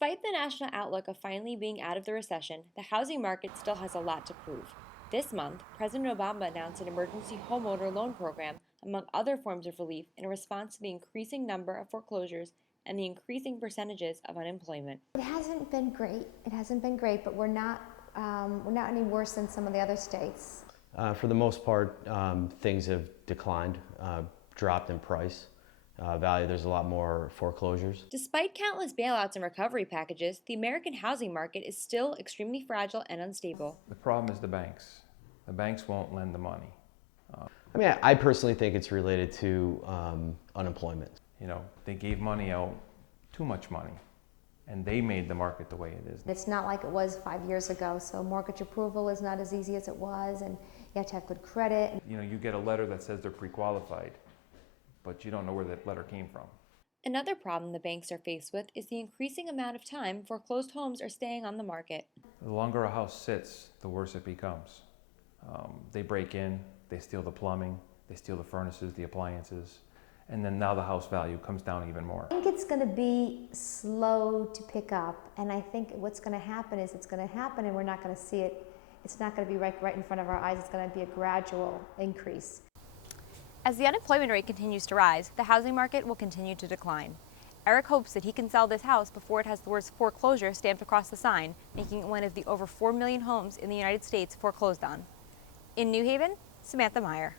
Despite the national outlook of finally being out of the recession, the housing market still has a lot to prove. This month, President Obama announced an emergency homeowner loan program, among other forms of relief, in response to the increasing number of foreclosures and the increasing percentages of unemployment. It hasn't been great. It hasn't been great, but we're not any worse than some of the other states. For the most part, things have declined, dropped in price. Value, there's a lot more foreclosures. Despite countless bailouts and recovery packages, the American housing market is still extremely fragile and unstable. The problem is the banks. The banks won't lend the money. I personally think it's related to unemployment. They gave money out, too much money, and they made the market the way it is. It's not like it was 5 years ago, so mortgage approval is not as easy as it was, and you have to have good credit. You get a letter that says they're pre-qualified, but you don't know where that letter came from. Another problem the banks are faced with is the increasing amount of time foreclosed homes are staying on the market. The longer a house sits, the worse it becomes. They break in, they steal the plumbing, they steal the furnaces, the appliances, and then now the house value comes down even more. I think it's going to be slow to pick up, and I think what's going to happen is it's going to happen and we're not going to see it. It's not going to be right in front of our eyes. It's going to be a gradual increase. As the unemployment rate continues to rise, the housing market will continue to decline. Eric hopes that he can sell this house before it has the words foreclosure stamped across the sign, making it one of the over 4 million homes in the United States foreclosed on. In New Haven, Samantha Meyer.